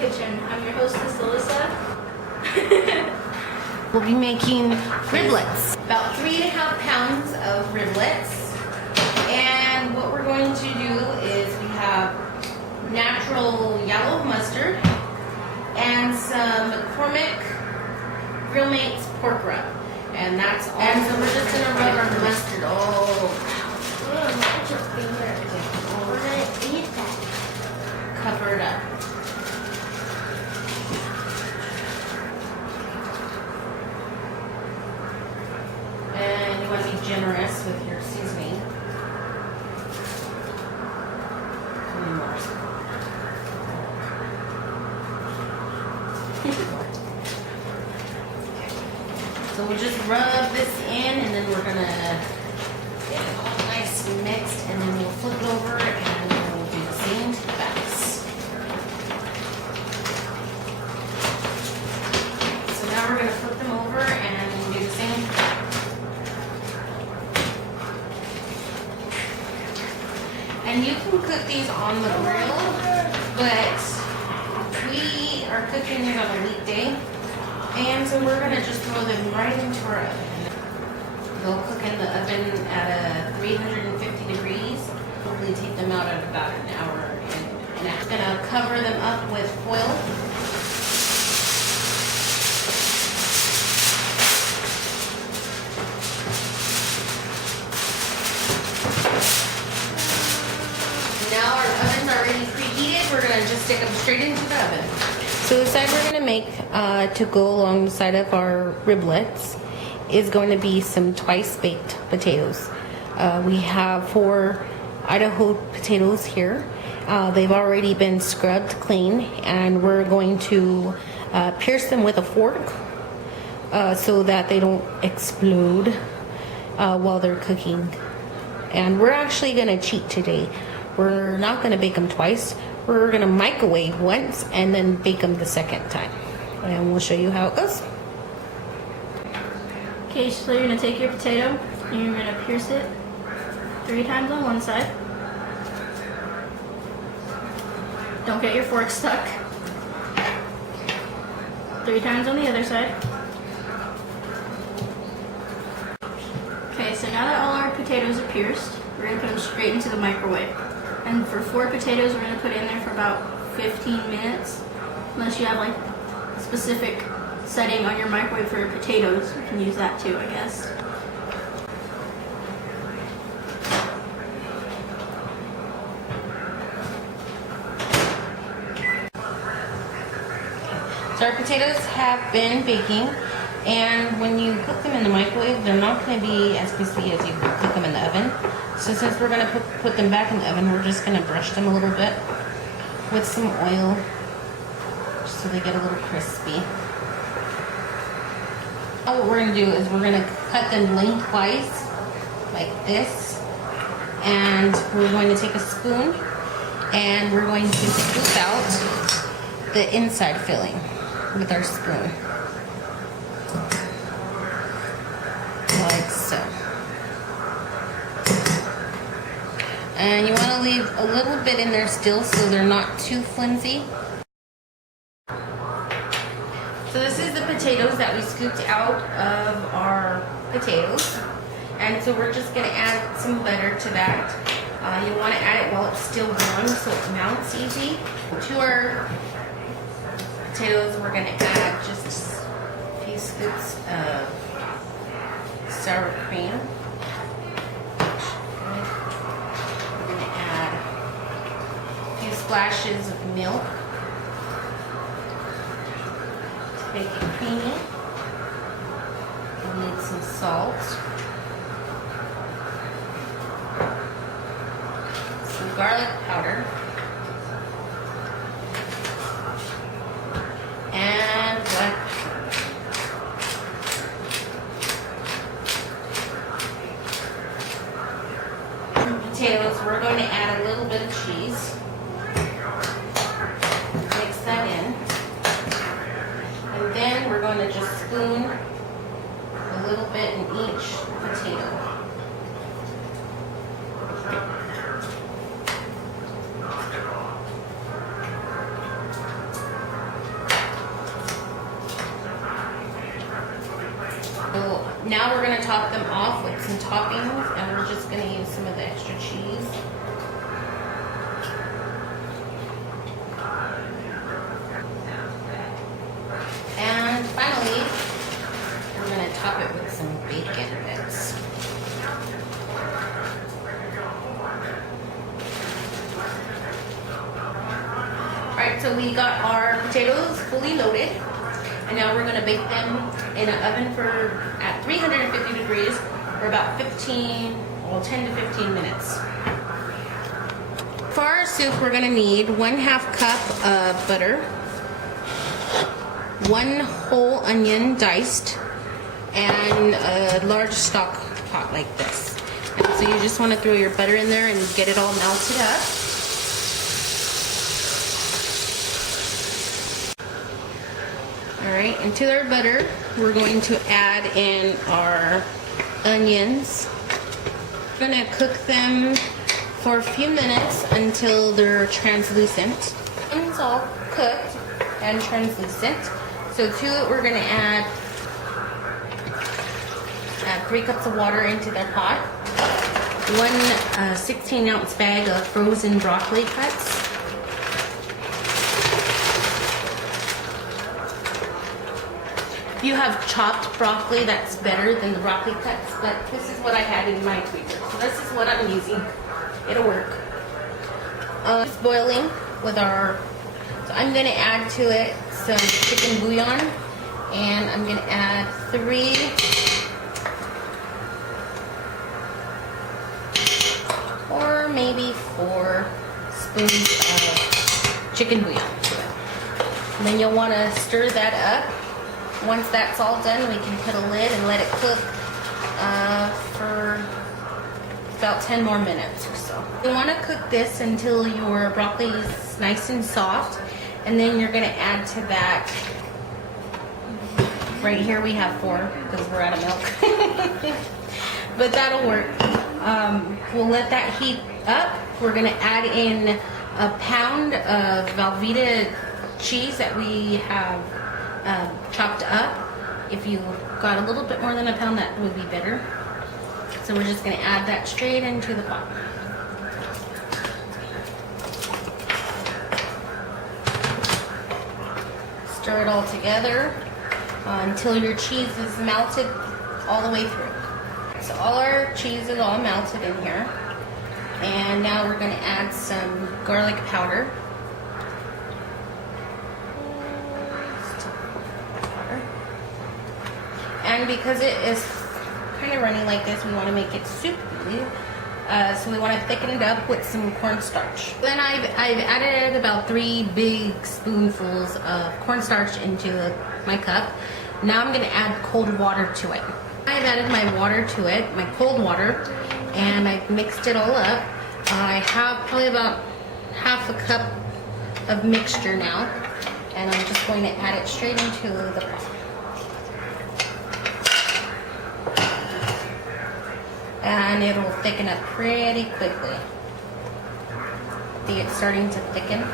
kitchen. I'm your hostess, Alyssa. We'll be making riblets. About 3.5 pounds of riblets. And what we're going to do is we have natural yellow mustard and some McCormick Grill Mates pork rub. And that's all. And so we're just gonna rub our mustard all over. Look at your finger. We're gonna eat that. Cover it up. And you want to be generous with your seasoning. So we'll just rub this in, and then we're gonna get it all nice and mixed, and then we'll flip it over, and we'll do the same to the backs. So now we're gonna flip them over and do the same. And you can cook these on the grill, but we are cooking these on a weekday. And so we're gonna just throw them right into our oven. They'll cook in the oven at 350 degrees. Hopefully take them out at about an hour and a half. Gonna cover them up with foil. Now our oven's already preheated. We're gonna just stick them straight into the oven. So the side we're gonna make to go along the side of our riblets is going to be some twice baked potatoes. We have 4 Idaho potatoes here. They've already been scrubbed clean, and we're going to pierce them with a fork so that they don't explode while they're cooking. And we're actually gonna cheat today. We're not gonna bake them twice. We're gonna microwave once and then bake them the second time. And we'll show you how it goes. Okay, so you're gonna take your potato and you're gonna pierce it 3 times on one side. Don't get your fork stuck. 3 times on the other side. Okay, so now that all our potatoes are pierced, we're gonna put them straight into the microwave. And for 4 potatoes, we're gonna put it in there for about 15 minutes. Unless you have like a specific setting on your microwave for your potatoes, you can use that too, I guess. So our potatoes have been baking, and when you cook them in the microwave, they're not going to be as crispy as you cook them in the oven. So since we're going to put them back in the oven, we're just going to brush them a little bit with some oil just so they get a little crispy. Now what we're going to do is we're going to cut them lengthwise like this, and we're going to take a spoon and we're going to scoop out the inside filling with our spoon, like so. And you want to leave a little bit in there still so they're not too flimsy. So this is the potatoes that we scooped out of our potatoes. And so we're just going to add some butter to that. You want to add it while it's still warm so it melts easy. To our potatoes, we're going to add just a few scoops of sour cream. Splashes of milk to make it creamy. We'll need some salt, some garlic powder, and black pepper. Potatoes, we're going to add a little bit of cheese. That in, and then we're going to just spoon a little bit in each potato. Now we're gonna top them off with some toppings, and we're just gonna use some of the extra cheese. And finally, we're gonna top it with some bacon bits. Alright, so we got our potatoes fully loaded, and now we're gonna bake them in an oven at 350 degrees for about 10 to 15 minutes. For our soup, we're gonna need 1/2 cup of butter, 1 whole onion diced, and a large stock pot like this. And so you just want to throw your butter in there and get it all melted up. Alright, into our butter, we're going to add in our onions. We're going to cook them for a few minutes until they're translucent. Onions all cooked and translucent. So to it, we're going to add 3 cups of water into the pot, 1 16-ounce bag of frozen broccoli cuts, if you have chopped broccoli, that's better than the broccoli cuts, but this is what I had in my tweezer, so this is what I'm using. It'll work. It's boiling with so I'm going to add to it some chicken bouillon, and I'm going to add 3 or maybe 4 spoons of chicken bouillon to it. And then you'll want to stir that up. Once that's all done, we can put a lid and let it cook for about 10 more minutes or so. You want to cook this until your broccoli is nice and soft, and then you're going to add to that. Right here we have 4 because we're out of milk. But that'll work. We'll let that heat up. We're going to add in a pound of Velveeta cheese that we have chopped up. If you got a little bit more than a pound, that would be better. So we're just going to add that straight into the pot. Stir it all together until your cheese is melted all the way through. So all our cheese is all melted in here. And now we're going to add some garlic powder. And because it is kind of running like this, we want to make it soupy. So we want to thicken it up with some cornstarch. Then I've added about 3 big spoonfuls of cornstarch into my cup. Now I'm going to add cold water to it. I've added my water to it, my cold water, and I've mixed it all up. I have probably about 1/2 cup of mixture now, and I'm just going to add it straight into the pot. And it'll thicken up pretty quickly. See, it's starting to thicken.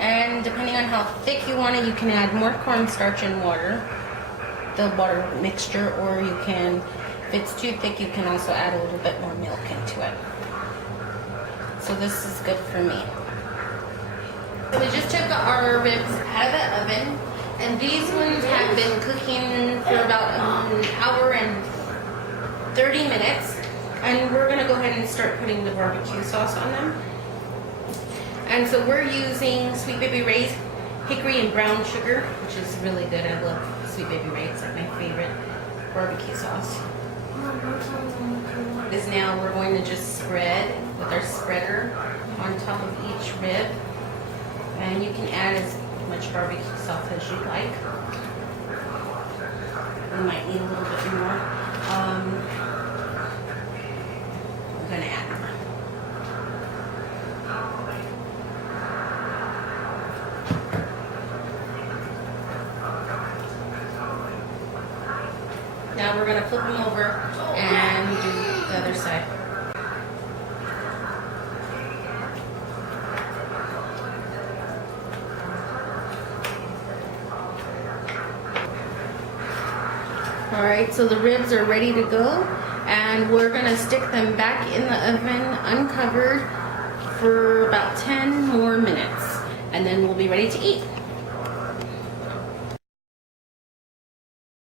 And depending on how thick you want it, you can add more cornstarch and water, the water mixture, or you can, if it's too thick, you can also add a little bit more milk into it. So this is good for me. So we just took our ribs out of the oven, and these ones have been cooking for about 1 hour and 30 minutes. And we're gonna go ahead and start putting the barbecue sauce on them. And so we're using Sweet Baby Ray's hickory and brown sugar, which is really good. I love Sweet Baby Ray's. It's like my favorite barbecue sauce. Is now we're going to just spread with our spreader on top of each rib. And you can add as much barbecue sauce as you like. You might need a little bit more. I'm going to add more. Now we're going to flip them over and do the other side. All right, so the ribs are ready to go, and we're gonna stick them back in the oven uncovered for about 10 more minutes, and then we'll be ready to eat.